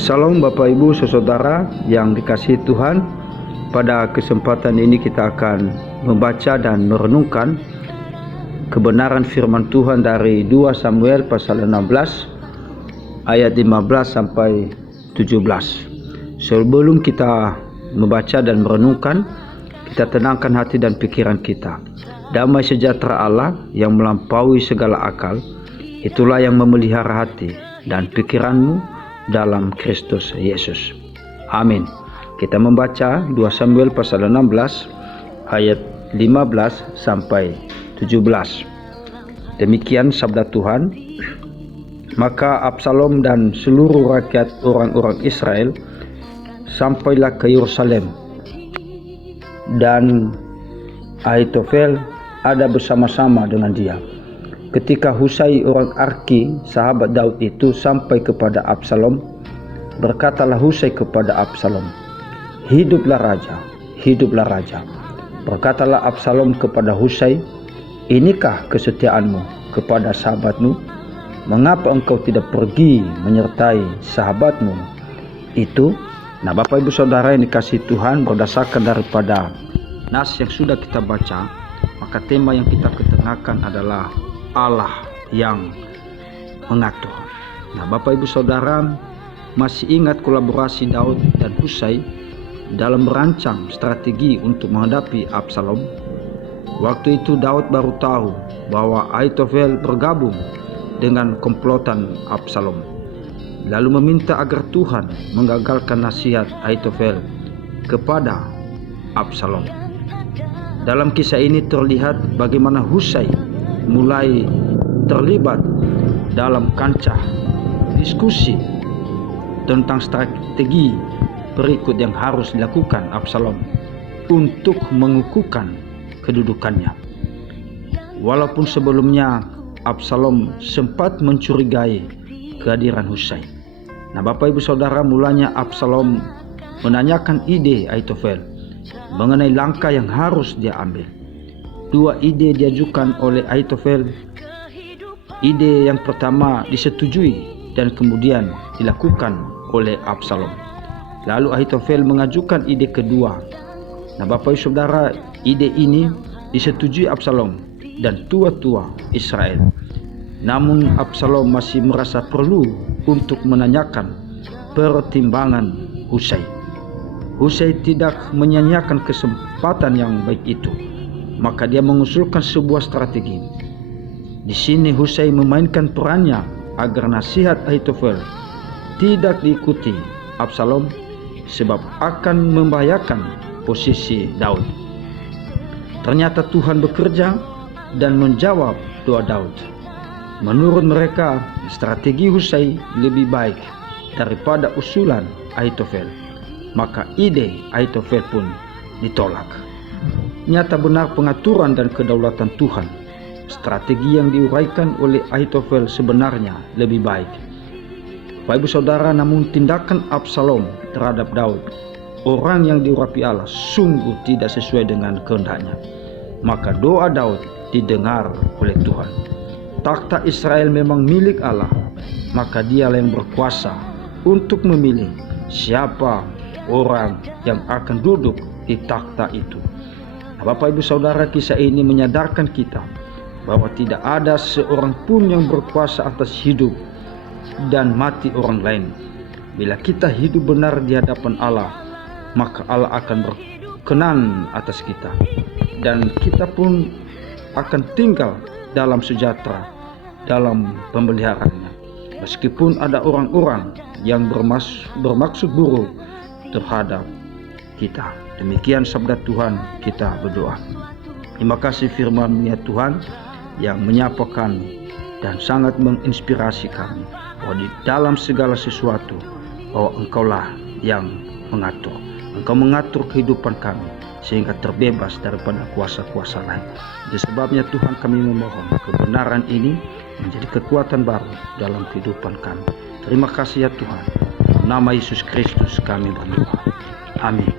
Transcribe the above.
Salam Bapak Ibu Saudara yang dikasihi Tuhan. Pada kesempatan ini kita akan membaca dan merenungkan kebenaran firman Tuhan dari 2 Samuel pasal 16 ayat 15 sampai 17. Sebelum kita membaca dan merenungkan, kita tenangkan hati dan pikiran kita. Damai sejahtera Allah yang melampaui segala akal, itulah yang memelihara hati dan pikiranmu dalam Kristus Yesus. Amin. Kita membaca 2 Samuel pasal 16 ayat 15 sampai 17. Demikian sabda Tuhan. Maka Absalom dan seluruh rakyat orang-orang Israel sampailah ke Yerusalem, dan Ahitofel ada bersama-sama dengan dia. Ketika Husai orang Arki, sahabat Daud itu, sampai kepada Absalom, berkatalah Husai kepada Absalom, "Hiduplah raja, hiduplah raja." Berkatalah Absalom kepada Husai, "Inikah kesetiaanmu kepada sahabatmu? Mengapa engkau tidak pergi menyertai sahabatmu itu?" Nah, Bapak Ibu Saudara yang dikasihi Tuhan, berdasarkan daripada nas yang sudah kita baca, maka tema yang kita ketengahkan adalah Allah yang mengatur. Nah, Bapak Ibu Saudara, masih ingat kolaborasi Daud dan Husai dalam merancang strategi untuk menghadapi Absalom? Waktu itu Daud baru tahu bahwa Ahitofel bergabung dengan komplotan Absalom, lalu meminta agar Tuhan menggagalkan nasihat Ahitofel kepada Absalom. Dalam kisah ini terlihat bagaimana Husai mulai terlibat dalam kancah diskusi tentang strategi berikut yang harus dilakukan Absalom untuk mengukuhkan kedudukannya. Walaupun sebelumnya Absalom sempat mencurigai kehadiran Husai. Nah, Bapak Ibu Saudara, mulanya Absalom menanyakan ide Ahitofel mengenai langkah yang harus dia ambil. Dua ide diajukan oleh Ahitofel. Ide yang pertama disetujui dan kemudian dilakukan oleh Absalom. Lalu Ahitofel mengajukan ide kedua. Nah, Bapak Ibu Saudara, ide ini disetujui Absalom dan tua-tua Israel. Namun Absalom masih merasa perlu untuk menanyakan pertimbangan Husai. Husai tidak menyanyiakan kesempatan yang baik itu. Maka dia mengusulkan sebuah strategi. Di sini Husai memainkan perannya agar nasihat Ahitofel tidak diikuti Absalom, sebab akan membahayakan posisi Daud. Ternyata Tuhan bekerja dan menjawab doa Daud. Menurut mereka, strategi Husai lebih baik daripada usulan Ahitofel. Maka ide Ahitofel pun ditolak. Nyata benar pengaturan dan kedaulatan Tuhan. Strategi yang diuraikan oleh Ahitofel sebenarnya lebih baik. Bapak Ibu Saudara, namun tindakan Absalom terhadap Daud, orang yang diurapi Allah, sungguh tidak sesuai dengan kehendaknya. Maka doa Daud didengar oleh Tuhan. Takhta Israel memang milik Allah, maka dialah yang berkuasa untuk memilih siapa orang yang akan duduk di takhta itu. Bapak Ibu Saudara, kisah ini menyadarkan kita bahwa tidak ada seorang pun yang berkuasa atas hidup dan mati orang lain. Bila kita hidup benar di hadapan Allah, maka Allah akan berkenan atas kita, dan kita pun akan tinggal dalam sejahtera dalam pemeliharaannya. Meskipun ada orang-orang yang bermaksud buruk terhadap kita. Demikian sabda Tuhan, kita berdoa. Terima kasih firman ya Tuhan yang menyapa kami dan sangat menginspirasi kami bahwa di dalam segala sesuatu bahwa Engkaulah yang mengatur. Engkau mengatur kehidupan kami sehingga terbebas daripada kuasa-kuasa lain. Jadi sebabnya Tuhan, kami memohon kebenaran ini menjadi kekuatan baru dalam kehidupan kami. Terima kasih ya Tuhan. Dalam nama Yesus Kristus kami berdoa. Amin.